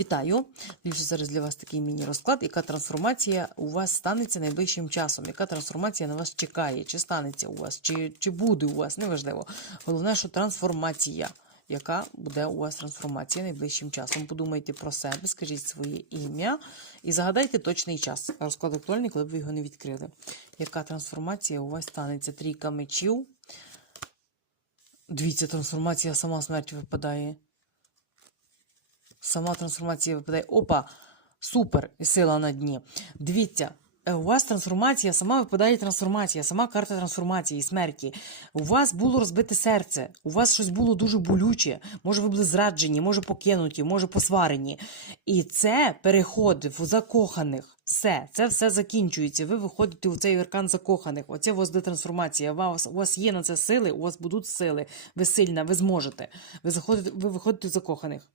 Вітаю! Дивіться зараз для вас такий міні-розклад. Яка трансформація у вас станеться найближчим часом? Яка трансформація на вас чекає? Чи станеться у вас, чи, чи буде у вас? Неважливо. Головне, що трансформація. Яка буде у вас трансформація найближчим часом? Подумайте про себе, скажіть своє ім'я і загадайте точний час. Розклад актуальний, коли б ви його не відкрили. Яка трансформація у вас станеться? Трійка мечів. Дивіться, трансформація сама смерть випадає. Сама трансформація випадає. Опа! Супер! І сила на дні. Дивіться, е, у вас трансформація, сама випадає трансформація, сама карта трансформації, смерті. У вас було розбите серце, у вас щось було дуже болюче. Може, ви були зраджені, може покинуті, може посварені. І це переход в закоханих. Все, це все закінчується. Ви виходите у цей аркан закоханих. Оце у вас де трансформація. У вас, у вас є на це сили, у вас будуть сили. Ви сильна, ви зможете. Ви заходите, ви виходите в закоханих.